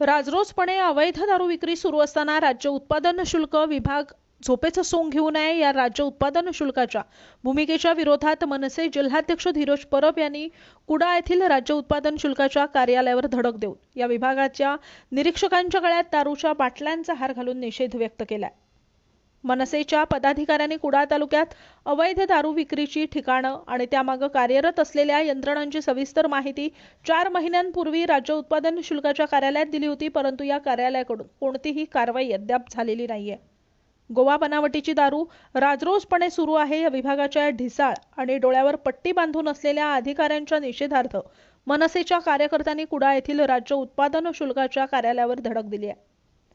राजरोसपणे अवैध दारू विक्री सुरू असताना राज्य उत्पादन शुल्क विभाग झोपेचं सोंग घेऊ नये या राज्य उत्पादन शुल्काच्या भूमिकेच्या विरोधात मनसे जिल्हाध्यक्ष धीरज परब यांनी कुडा येथील राज्य उत्पादन शुल्काच्या कार्यालयावर धडक देऊन या विभागाच्या निरीक्षकांच्या गळ्यात दारूच्या बाटल्यांचा हार घालून निषेध व्यक्त केला। मनसेच्या पदाधिकाऱ्यांनी कुडा तालुक्यात अवैध दारू विक्रीची ठिकाणं आणि त्यामागे कार्यरत असलेल्या यंत्रणांची सविस्तर माहिती 4 महिन्यांपूर्वी राज्य उत्पादन शुल्काच्या कार्यालयात दिली होती, परंतु या कार्यालयाकडून कोणतीही कारवाई अद्याप झालेली नाहीये। गोवा बनावटीची दारू राजरोसपणे सुरू आहे या विभागाच्या ढिसाळ आणि डोळ्यावर पट्टी बांधून असलेल्या अधिकाऱ्यांच्या निषेधार्थ मनसेच्या कार्यकर्त्यांनी कुडा येथील राज्य उत्पादन शुल्काच्या कार्यालयावर धडक दिली आहे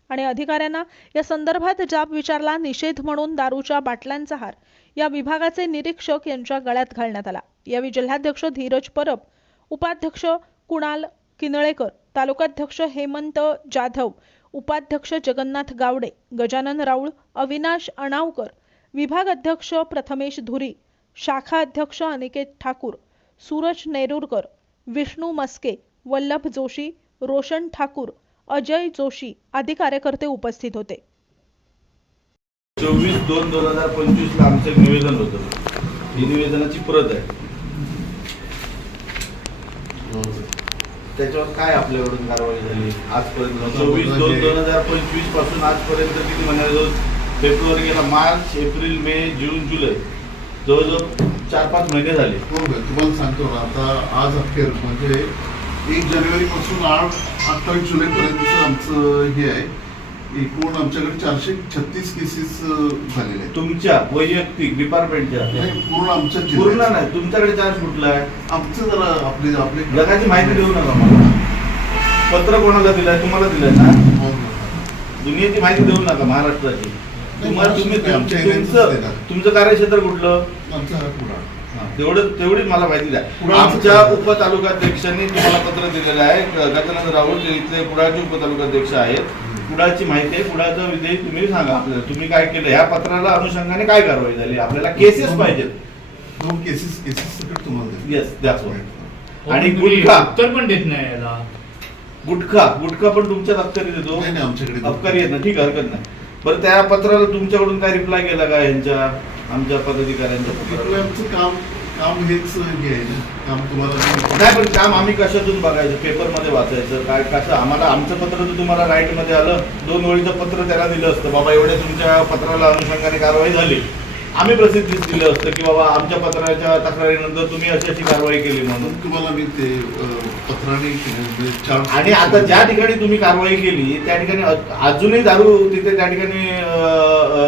आणि अधिकाऱ्यांना या संदर्भात जाब विचारला। निषेध म्हणून दारूच्या बाटल्यांचा हार या विभागाचे निरीक्षक यांच्या गळ्यात घालण्यात आला। यावेळी जिल्हाध्यक्ष धीरज परब, उपाध्यक्ष कुणाल किनळेकर, तालुकाध्यक्ष हेमंत जाधव, उपाध्यक्ष जगन्नाथ गावडे, गजानन राऊळ, अविनाश अणावकर, विभाग अध्यक्ष प्रथमेश धुरी, शाखा अध्यक्ष अनिकेत ठाकूर, सूरज नेरुरकर, विष्णू मस्के, वल्लभ जोशी, रोशन ठाकूर, अजय जोशी आदी कार्यकर्ते उपस्थित होते। 24/2/2025 ला आमचं एक निवेदन होतं, ही निवेदनाची प्रत आहे। त्याच्यावर काय आपल्याकडून कारवाई झाली आजपर्यंत? 24/2/2025 पासून आजपर्यंत किती महिने? फेब्रुवारी गेला, मार्च, एप्रिल, मे, जून, जुलै, जवळजवळ 4-5 महिने झाले। तुम्हाला सांगतो ना, आता आज अखेर म्हणजे 1 जानेवारी पासून 28 जुलैपर्यंत आमचं हे आहे। एकूण आमच्याकडे 436 केसेस झालेले आहेत। तुमच्या वैयक्तिक डिपार्टमेंटच्या? पूर्ण आमच्या पूर्ण नाही, तुमच्याकडे चार्ज कुठला आहे? आमचं जरा आपले जगाची माहिती देऊ नका मला। पत्र कोणाला दिलंय? तुम्हाला दिलंय ना? दुनियेची माहिती देऊ नका महाराष्ट्राची। तुमचं कार्यक्षेत्र कुठलं? तेवढीच मला माहिती द्या। आमच्या उपतालुकाध्यक्षांनी तुम्हाला पत्र दिलेलं आहे, गजानन राऊळ जे इथले कुडाळचे उपतालुकाध्यक्ष आहेत। कुडाळची माहिती आहे, कुडाळचा विषय तुम्ही सांगा आपल्याला, तुम्ही काय केलं, ह्या पत्राला अनुषंगाने काय कारवाई झाली? आपल्याला केसेस पाहिजेत। 2 केसेस तुम्हाला येस दॅट्स व्हाट। आणि गुटखा उत्तर पण देत नाही याला। गुटखा पण तुमच्यात अबकारी देतो? नाही, आमच्याकडे अबकारी येत नाही, ठीक, हरकत नाही। बरं, त्या पत्राला तुमच्याकडून काय रिप्लाय केला का यांच्या आमच्या पदाधिकाऱ्यांच्या? काम हेच हे आहे ना, काम तुम्हाला नाही, पण काम आम्ही कशातून बघायचं? पेपरमध्ये वाचायचं काय? कसं आम्हाला आमचं पत्र तर तुम्हाला राईट मध्ये आलं, 2 ओळीचं पत्र त्याला दिलं असतं, बाबा एवढ्या तुमच्या पत्राला अनुषंगाने कारवाई झाली, आम्ही प्रसिद्धीस दिलं असतं की बाबा आमच्या पत्राच्या तक्रारीनंतर तुम्ही अशी कारवाई केली म्हणून तुम्हाला मी ते पत्राने आणि आता ज्या ठिकाणी तुम्ही कारवाई केली त्या ठिकाणी अजूनही दारू तिथे त्या ठिकाणी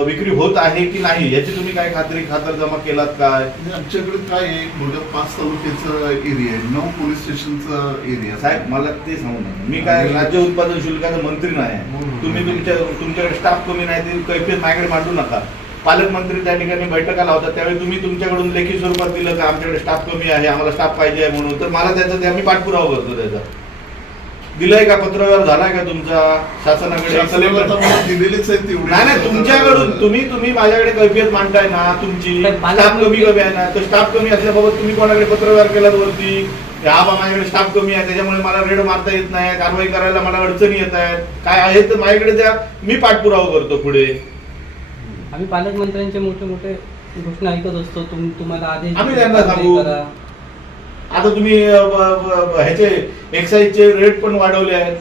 विक्री होत आहे की नाही याची तुम्ही काय खातरजमा केलात काय? आमच्याकडे काय आहे, मोठ्या 5 तालुक्याचा एरिया आहे, 9 पोलीस स्टेशनचा एरिया। साहेब मला ते सांगू नका, मी काय राज्य उत्पादन शुल्काचा मंत्री नाही। तुम्ही तुमच्याकडे स्टाफ कमी नाही ती कैफियत माझ्याकडे मांडू नका। पालकमंत्री त्या ठिकाणी बैठका लावतात, त्यावेळी तुम्ही तुमच्याकडून लेखी स्वरूपात दिलं का आमच्याकडे स्टाफ कमी आहे, आम्हाला स्टाफ पाहिजे आहे म्हणून, तर मला त्याचा ते आम्ही पाठपुरावा करतो। त्याचा दिलाय का? पत्रव्यवहार झालाय का तुमचा शासनाकडे? दिलेलीच आहे तेवढी। नाही, तुमच्याकडून तुम्ही माझ्याकडे कैफियत मांडताय ना, तुमची स्टाफ कमी आहे ना, तर स्टाफ कमी असल्याबाबत तुम्ही कोणाकडे पत्रव्यवहार केला वरती? हा बा माझ्याकडे स्टाफ कमी आहे त्याच्यामुळे मला रेड मारता येत नाही, कारवाई करायला मला अडचणी येत आहेत, काय आहे तर माझ्याकडे द्या, मी पाठपुरावा करतो पुढे। आम्ही पालकमंत्र्यांचे मोठे घोषणा ऐकत असतो, तुम्हाला आदेश आम्ही त्यांना सांगू। आता तुम्ही ह्याचे एक्साईजचे रेट पण वाढवले आहेत,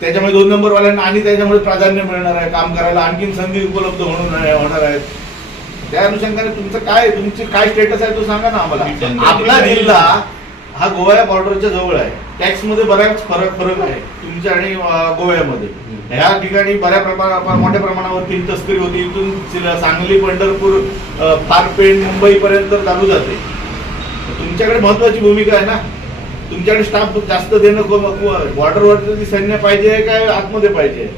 त्याच्यामुळे 2 नंबरवाल्यांना आणि त्याच्यामुळे प्राधान्य मिळणार आहे, काम करायला आणखीन संधी उपलब्ध होणार आहेत। त्या अनुषंगाने तुमची काय स्टेटस आहे तो सांगा ना आम्हाला। आपला जिल्हा हा गोवा बॉर्डरच्या जवळ आहे, टॅक्स मध्ये बऱ्याच फरक आहे तुमच्या आणि गोव्यामध्ये। ह्या ठिकाणी मोठ्या प्रमाणावर तस्करी होती, इथून सांगली, पंढरपूर, पारपेण, मुंबई पर्यंत दारू जाते। तुमच्याकडे महत्वाची भूमिका आहे ना, तुमच्याकडे स्टाफ जास्त देणं, बॉर्डरवरती सैन्य पाहिजे काय आतमध्ये पाहिजे?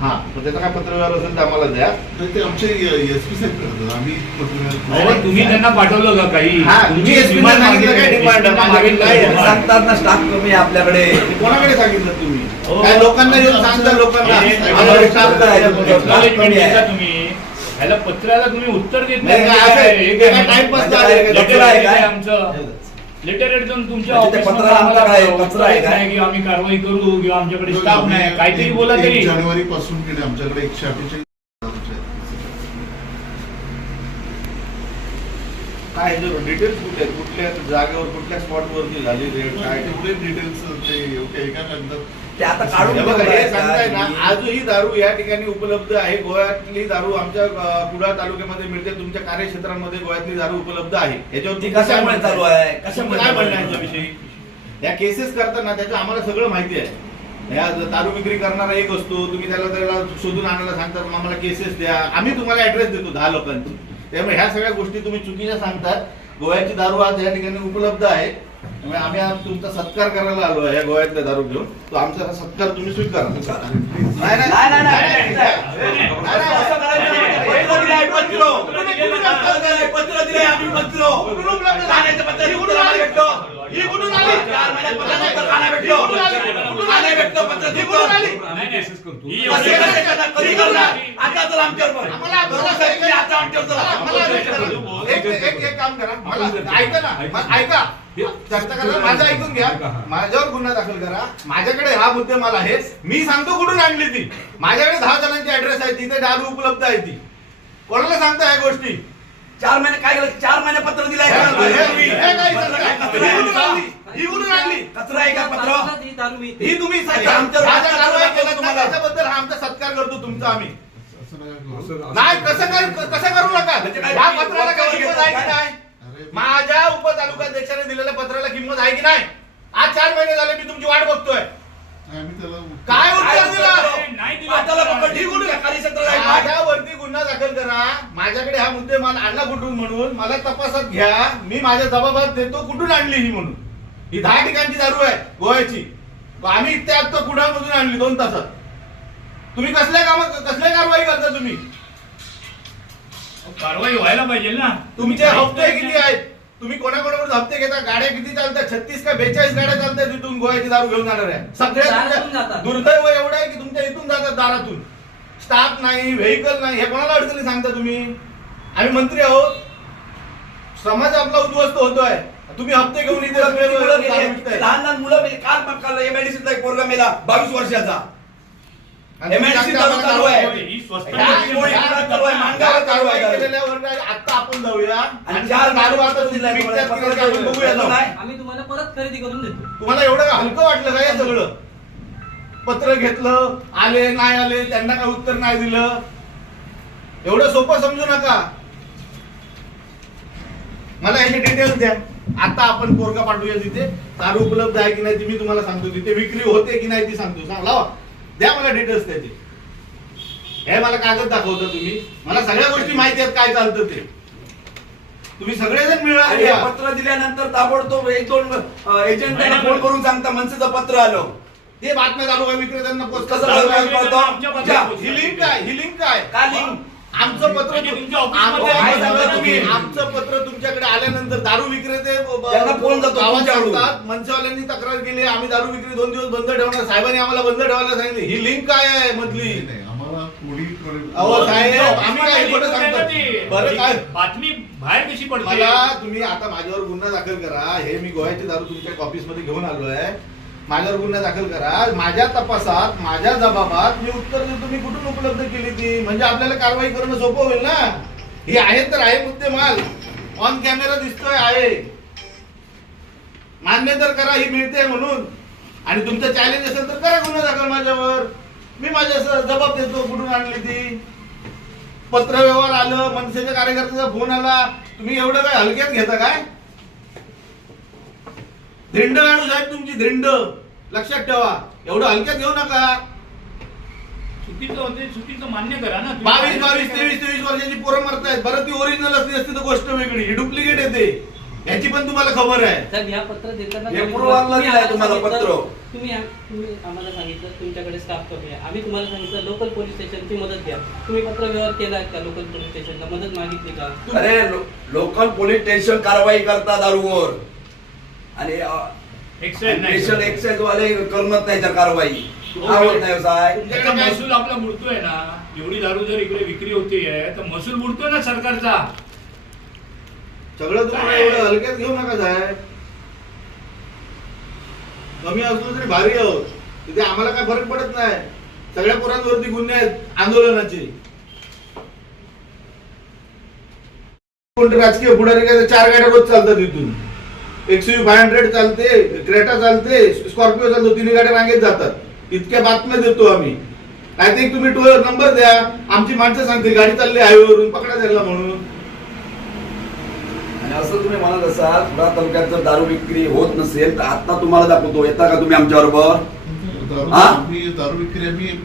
हा, त्याचा काय पत्रव्यवहार असेल तर आम्हाला द्या। ते आमचे एसपी साहेब करतात, आम्ही पत्रव्यवहार तुम्ही त्यांना पाठवलं का काही? तुम्ही एसपीला सांगितलं काय डिमांड सांगतात ना स्टाफ कमी आपल्याकडे? कोणाकडे सांगितलं तुम्ही? काय लोकांना येऊन सांगता? लोकांना तुम्ही ह्याला पत्राला तुम्ही उत्तर देत नाही, नाही, टाइमपास आमचं लेटर जाऊन तुमच्या म्हणजे ते ऑफिसमध्ये पत्राला आम्हाला आमचा काय कचरा आहे नाही काय? की आम्ही कारवाई करू किंवा आमच्याकडे स्टाफ नाही काहीतरी बोला तरी 1 जानेवारी पासून केले आमच्याकडे 148 काय डिटेल्स कुठे आहेत? कुठल्या जागेवर कुठल्या स्पॉटवरती झाली रेट काय एवढे डिटेल्स ते एका कागदात ते आता काढून हे बघा, हे सांगताय ना ठेवताय. आजही दारू या ठिकाणी उपलब्ध आहे. गोव्यातली दारू आमच्या कुडाळ तालुक्यामध्ये मिळते. तुमच्या कार्यक्षेत्रामध्ये गोव्यातली दारू उपलब्ध आहे. याच्यावर ती कशामुळे चालू आहे? कशामुळे काय म्हणणं आहे याच्याविषयी? या केसेस करताना त्याचं आम्हाला सगळं माहिती आहे. या दारू विक्री करणारा एक असतो, तुम्ही त्याला शोधून आणायला सांगतात, आम्हाला केसेस द्या, आम्ही तुम्हाला ऍड्रेस देतो 10 लोकांची. त्यामुळे ह्या सगळ्या गोष्टी तुम्ही चुकीच्या सांगतात. गोव्याची दारू आज या ठिकाणी उपलब्ध आहे. त्यामुळे आम्ही आज तुमचा सत्कार करायला आलो आहे. या गोव्यातल्या दारू घेऊन तो आमचा सत्कार तुम्ही स्वीकारा. नाही नाही, नाही, नाही, नाही. असं करायचं नाही. पत्र दिलंय, पत्र. पत्र दिलंय, आम्ही पत्र. ठाण्याचं पत्र ही कुठून आलं भेटलं? ही कुठून आली? 4 महिन्यात पत्र ठाण्यात भेटलं. ठाण्यात भेटलं पत्र. ही कुठून आली? कसे करणार? कधी करणार? आता तर आमच्यावर पण. आम्हाला भरोसा आहे की आता आमच्यावर तर. एक काम करा, मला ऐका ना, ऐका चर्चा करा, माझं ऐकून घ्या. माझ्यावर गुन्हा दाखल करा. माझ्याकडे हा मुद्देमाल आहे. मी सांगतो कुठून आणली ती. माझ्याकडे 10 जणांची ऍड्रेस आहे, तिथे दारू उपलब्ध आहे. ती कोणाला सांगता ह्या गोष्टी? 4 महिने काय केलं? 4 महिने पत्र दिलंय. हे काय पत्र सांगताय? काय? कचरा आहे ही कुठून का? आणली? ही कुठून आणली? कचरा आहे का पत्र? ही दारू मिळते. ही तुम्ही आमच्यावर माझ्या कारवाई केलं तुम्हाला. त्याच्याबद्दल हा आमचा सत्कार करतो तुमचा आम्ही. असं नका करू. नाही कसं करू नका. म्हणजे काय? या पत्राला काय किंमत आहे की नाही? अरे, माझ्या उपतालुकाध्यक्षाने दिलेल्या पत्राला किंमत आहे की नाही? आज 4 महिने झाले मी तुमची वाट बघतोय. आम्ही त्याला काय उत्तर दिलं? नाही दिलं. पाटाला पकड, ही कुठून कार्यक्षेत्रात आहे? माझ्यावरती गुन्हा दाखल करा. माझ्याकडे हा मुद्देमाल आणला कुठून म्हणून मला तपासात घ्या. मी माझ्या जबाबात देतो कुठून आणली ही म्हणून. ही 10 ठिकाणची दारू आहे गोव्याची. आम्ही इथे आता कुडाळमधून आणली 2 तासात. तुम्ही कसल्या कारवाई करता तुम्ही? कारवाई व्हायला पाहिजे ना. तुमचे हप्ते किती आहेत? तुम्ही कोणाकोणाकडून हप्ते घेता? गाड्या किती चालतात? 36 का 42 गाड्या चालतात तिथून गोव्याची दारू घेऊन जाणार आहे. दारातून सगळ्यात जातात. दुर्दैव एवढं आहे की तुमच्या इथून जातात दारातून. स्टाफ नाही, व्हेकल नाही. हे कोणाला अडचणी सांगता तुम्ही? आम्ही मंत्री आहोत. समाज आपला उद्ध्वस्त होतोय. तुम्ही हप्ते घेऊन इथे मुलं सगळे गेली. दारू विकताय. लहान मुलं मेली. काल एमआयडीसीचा एक पोरगा मेला 22 वर्षाचा. आणि तुम्ही MIDC आमच्या चालू आहे. ही स्वस्त ह्या कोणी कुणाला कारवाई, मांगावर कारवाई करावी. केलेल्यावर आता आपण जाऊया आणि 4 दारू आता दिलाय विकतात की नाही ते आपण बघूया जाऊन. आम्ही तुम्हाला परत खरेदी करून देतो. तुम्हाला एवढं हलकं वाटलं का हे सगळं? पत्र घेतलं, आले नाही आले, त्यांना काय उत्तर नाही दिलं, एवढं सोपं समजू नका. मला याचे डिटेल्स द्या. आता आपण पोरगा पाठवूया तिथे. दारू उपलब्ध आहे की नाही ती मी तुम्हाला सांगतो. तिथे विक्री होते की नाही ती सांगतो. सांग लावा, द्या मला डिटेल्स त्याचे. हे मला कागद दाखवता तुम्ही. मला सगळ्या गोष्टी माहिती आहेत काय चालतं ते. तुम्ही सगळेजण मिळा. आणि हे पत्र दिल्यानंतर ताबडतोब 1-2 एजंटांना फोन करून सांगता मनसेचं पत्र आलं. ते बातम्या दारू विक्रेत्यांना पोस्ट कसं कसं कळतं? ही लिंक काय? ही लिंक काय? काय लिंक? आमचं पत्र म्हणजे तुमच्या ऑफिसमध्ये आमचं- काय सांगता तुम्ही? आमचं पत्र तुमच्याकडे आल्यानंतर दारू विक्रेते त्यांना फोन जातो गावात तुमच्याकडून. सांगतात, मनसेवाल्यांनी तक्रार केली, आम्ही दारू विक्री 2 दिवस बंद ठेवणार. साहेबांनी आम्हाला बंद ठेवायला सांगितले. ही लिंक काय आहे मधली? नाही, आम्हाला कोणी अहो साहेब, आम्ही काय खोटं सांगतो? बरं काय? बातमी बाहेर कशी पडते? मला तुम्ही आता माझ्यावर गुन्हा दाखल करा. हे मी गोव्याची दारू तुमच्या ऑफिसमध्ये घेऊन आलोय. माझ्यावर गुन्हा दाखल करा. माझ्या तपासात, माझ्या जबाबात मी उत्तर देतो मी कुठून उपलब्ध केली ती. म्हणजे आपल्याला कारवाई करणं सोपं होईल ना. ही आहे तर आहे मुद्देमाल. ऑन कॅमेरा दिसतोय आहे. मान्य तर करा ही मिळते म्हणून. आणि तुमचं चॅलेंज असेल तर करा गुन्हा दाखल माझ्यावर. मी माझ्या जबाब देतो कुठून आणली ती. पत्र व्यवहार आलं, मनसेच्या कार्यकर्त्याचा फोन आला. तुम्ही एवढं काय हलक्यात घेता काय? धिंड काढू साहेब तुमची धिंड. लक्षात ठेवा, एवढं हलक्यात घेऊ नका. चुकीचं होते, चुकीचं मान्य करा ना. 22, 23 वर्षाची पोरं मरतायत. बरं ती ओरिजिनल असती तर गोष्ट वेगळी. ही डुप्लिकेट येते, याची पण तुम्हाला खबर आहे. साहेब या पत्र देताना हे तुम्ही पूर्वांना दिलंय आम्हाला तुम्हाला सांगितलं- पत्र. तुम्ही आम्हाला सांगितलं तुमच्याकडे स्टाफ कमी आहे. आम्ही तुम्हाला सांगितलं लोकल पोलीस स्टेशनची मदत घ्या. तुम्ही पत्र व्यवहार केला का? लोकल पोलीस स्टेशनला मदत मागितली का? अरे लोकल पोलीस स्टेशन कारवाई करता दारूवर. आणि स्पेशल एक्साइज वाले करणार नाही तर कारवाई. आवडत नाही साहेब. त्याचा महसूल आपला बुडतोय ना. एवढी दारू जर इकडे विक्री होतीये तर महसूल बुडतोय ना सरकारचा. सगळं तुम्हाला एवढं हलक्यात घेऊ नका साहेब. कमी असलो तरी भारी आहोत, तिथे आम्हाला काय फरक पडत नाही. सगळ्या पोरांवरती गुन्हे आहेत आंदोलनाचे. कोणते राजकीय पुढारी काय 4 गाड्या रोज चालतात इथून. XUV 500 चालते, क्रेटा चालते, स्कॉर्पिओ चालतो, 3 गाड्या रांगेत जातात. इतक्या बातम्या देतो आम्ही. नाही ते तुम्ही नंबर द्या, आमची माणसं सांगते गाडी चालली हायवेवरून, पकडा त्याला म्हणून. आणि असं तुम्ही म्हणत असाल कुडाळ तालुक्यात जर दारू विक्री होत नसेल तर आता तुम्हाला दाखवतो, येता का तुम्ही आमच्या बरोबर? दारू विक्री आम्ही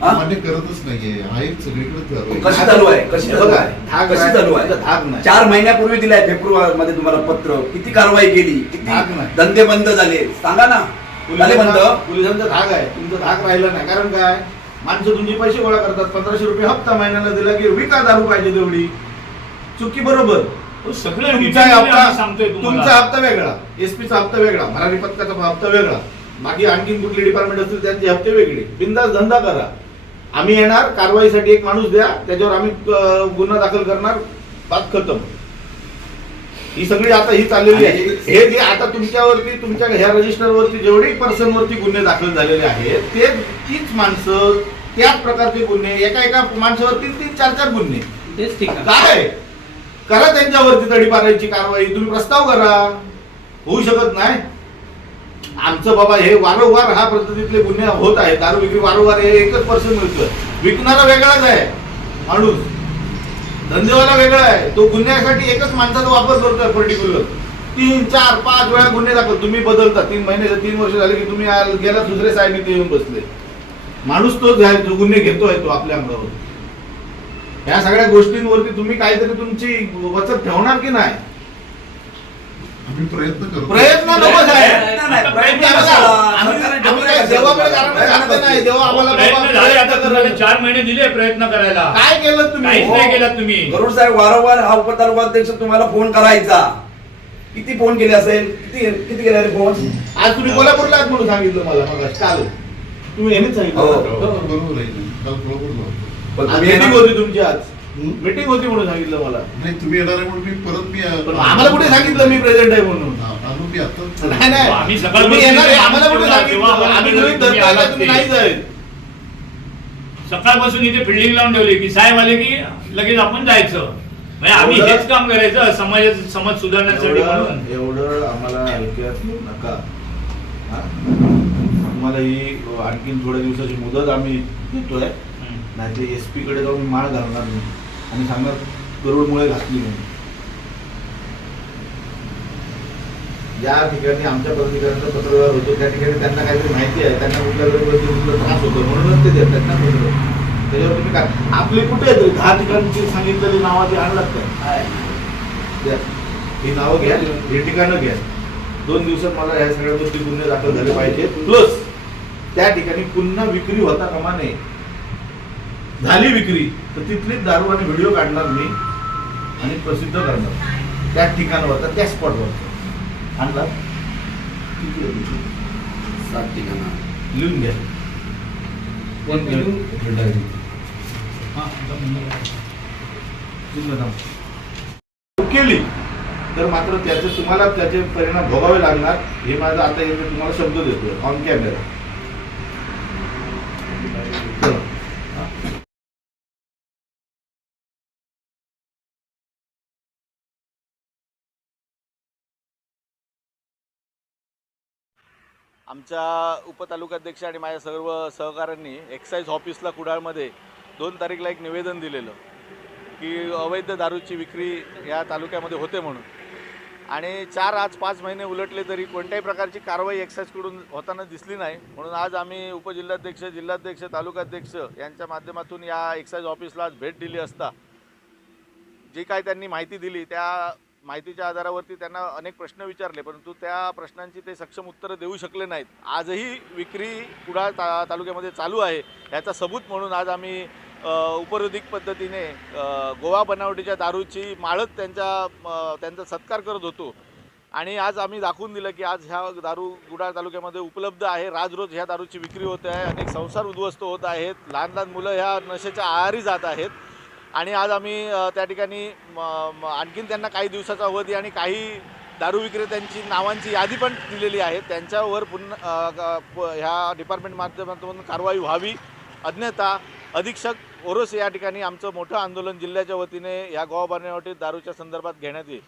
हा? मान्य करतच नाहीये. आहे सगळीकडे दारू आहे. कशी चालू आहे? कशी चालू आहे? धाक कशी नाही. चालू आहे? धाक नाही. 4 महिन्यापूर्वी दिलाय फेब्रुवारी मध्ये तुम्हाला पत्र. किती कारवाई केली? धाक किती नाही. धंदे बंद झाले? सांगा ना. झाले बंद? पोलिसांचा धाक आहे, तुमचा धाक राहिला नाही. कारण काय, माणसं तुमचे पैसे गोळा करतात, 1500 रुपये हप्ता महिन्याला दिला की विका दारू पाहिजे तेवढी. चुकी बरोबर. सगळं तुमचा सांगतोय तुमचा हप्ता वेगळा, एसपीचा हप्ता वेगळा, भरारी पथकाचा हप्ता वेगळा, बाकी आणखी कुठले डिपार्टमेंट असतील त्यांचे हप्ते वेगळे. बिंदास धंदा करा. आम्ही येणार, कारवाईसाठी एक माणूस द्या, त्याच्यावर आम्ही गुन्हा दाखल करणार, बात खतम. ही सगळी आता ही चाललेली आहे. हे जे आता तुमच्यावरती, तुमच्या ह्या रजिस्टरवरती जेवढे पर्सन वरती गुन्हे दाखल झालेले आहेत, ते तीच माणसं, त्याच प्रकारचे गुन्हे, एका माणसावरती 3-4 गुन्हे. तेच ठीक आहे. काय करा त्यांच्यावरती तडीपाराची कारवाई. तुम्ही प्रस्ताव करा. होऊ शकत नाही. आमचं बाबा हे वारंवार हा पद्धतीतले गुन्हे होत आहेत. दारू विक्री वारंवार हे एकच पर्सन मिळतं. विकणारा वेगळाच आहे माणूस, धंदेवाला वेगळा आहे. तो गुन्ह्यासाठी एकच माणसाचा वापर करतोय पर्टिक्युलर. 3-4-5 वेळा गुन्हे दाखल. तुम्ही बदलता. 3 वर्ष झाले की तुम्ही गेला दुसऱ्या साईडने येऊन बसले. माणूस तोच आहे जो गुन्हे घेतोय तो आपल्या अंगावर. या सगळ्या गोष्टींवरती तुम्ही काहीतरी तुमची वचक ठेवणार की नाही? आम्ही प्रयत्न करतो. प्रयत्न नको साहेब. प्रयत्न नाही. प्रयत्न बघा. आम्ही काय देवाकडे जाणं नाही. देवा आम्हाला प्रयत्न झाले, आता तुम्हाला प्रयत्न 4 महिने दिले प्रयत्न करायला. काय केलं तुम्ही? काहीच नाही केलं तुम्ही. गरुड साहेब वारंवार हा उपतालुकाध्यक्ष तुम्हाला फोन करायचा. किती फोन केले असेल? किती केले रे फोन? आज तुम्ही कोल्हापूरला आहात म्हणून सांगितलं मला मग काल. तुम्ही यांनीच हो. सांगितलं. बरोबर आहे. काल कोल्हापूरला होतो. पण तुम्ही मीटिंग येणार- होती तुमची आज. मीटिंग होती म्हणून सांगितलं मला. नाही तुम्ही येणार आहे म्हणून मी पण आम्हाला कुठे सांगितलं मी प्रेझेंट आहे म्हणून? आलो मी आता. नाही नाही. आम्ही सकाळपासून तुम्ही येणार आहे, आम्हाला कुठे तेव्हा सांगितलं? आम्हाला आम्ही तुम्ही गृहीत धरतोय का आलात तुम्ही ते. नाही जाईल? सकाळपासून इथे फिल्डिंग लावून ठेवली की साहेब आले की लगेच आपण जायचं. म्हणजे आम्ही एवढं- हेच काम करायचं समाज सुधारण्यासाठी म्हणून. एवढं आम्हाला हलक्यात नका. हा? तुम्हाला ही आणखीन थोड्या दिवसाची मुदत आम्ही देतोय. नाही ते SP कडे जाऊन माळ घालणार नाही आणि सांगणार करोडमुळे घातली म्हणून. ज्या ठिकाणी आमच्या पत्रकारांचा पत्रव्यवहार होतो त्या ठिकाणी त्यांना काहीतरी माहिती आहे, त्यांना कुठल्या तरी त्रास होतो म्हणूनच ते देतात ना पत्र. त्याच्यावर तुम्ही काय आपले कुठे येत 10 ठिकाणची सांगितलेली नावाची आणलात काय? द्या. ही नावं घ्या, हे ठिकाणं घ्या. 2 दिवसात मला ह्या सगळ्या गोष्टी गुन्हे दाखल झाले पाहिजे. प्लस त्या ठिकाणी पुन्हा विक्री होता कामा नये. झाली विक्री तर तिथलीच दारू आणि व्हिडिओ काढणार मी आणि प्रसिद्ध करणार त्या ठिकाणावर, त्या स्पॉटवर. आणला 7 ठिकाणं लिहून घ्या. केली तर मात्र त्याचे तुम्हाला त्याचे परिणाम भोगावे लागणार. हे माझं आता येथे तुम्हाला शब्द देतोय ऑन कॅमेरा. आमच्या उपतालुकाध्यक्ष आणि माझ्या सर्व सहकाऱ्यांनी एक्साईज ऑफिसला कुडाळमध्ये 2 तारीखला एक निवेदन दिलेलं की अवैध दारूची विक्री या तालुक्यामध्ये होते म्हणून. आणि 4-5 महिने उलटले तरी कोणत्याही प्रकारची कारवाई एक्साईजकडून होताना दिसली नाही. म्हणून आज आम्ही उपजिल्हाध्यक्ष, जिल्हाध्यक्ष, तालुकाध्यक्ष यांच्या माध्यमातून या एक्साईज ऑफिसला आज भेट दिली असता जी काय त्यांनी माहिती दिली त्या माहितीच्या आधारावरती त्यांना अनेक प्रश्न विचारले, परंतु त्या प्रश्नांची ते सक्षम उत्तरं देऊ शकले नाहीत. आजही विक्री कुडाळ तालुक्यामध्ये चालू आहे याचा सबूत म्हणून आज आम्ही उपरोधिक पद्धतीने गोवा बनावटीच्या दारूची माळत त्यांचा सत्कार करत होतो. आणि आज आम्ही दाखवून दिलं की आज ह्या दारू कुडाळ तालुक्यामध्ये उपलब्ध आहे. रोज ह्या दारूची विक्री होते आहे. अनेक संसार उद्ध्वस्त होत आहेत. लहान लहान मुलं ह्या नशेच्या आहारी जात आहेत. आणि आज आम्ही त्या ठिकाणी आणखीन त्यांना काही दिवसाचा अवधी आणि काही दारू विक्रेत्यांची नावांची यादी पण दिलेली आहे, त्यांच्यावर पुन्हा ह्या डिपार्टमेंट माध्यमातून कारवाई व्हावी, अन्यथा अधीक्षक ओरोसे या ठिकाणी आमचं मोठं आंदोलन जिल्ह्याच्या वतीने या गोवा बनावटी दारूच्या संदर्भात घेण्यात येईल.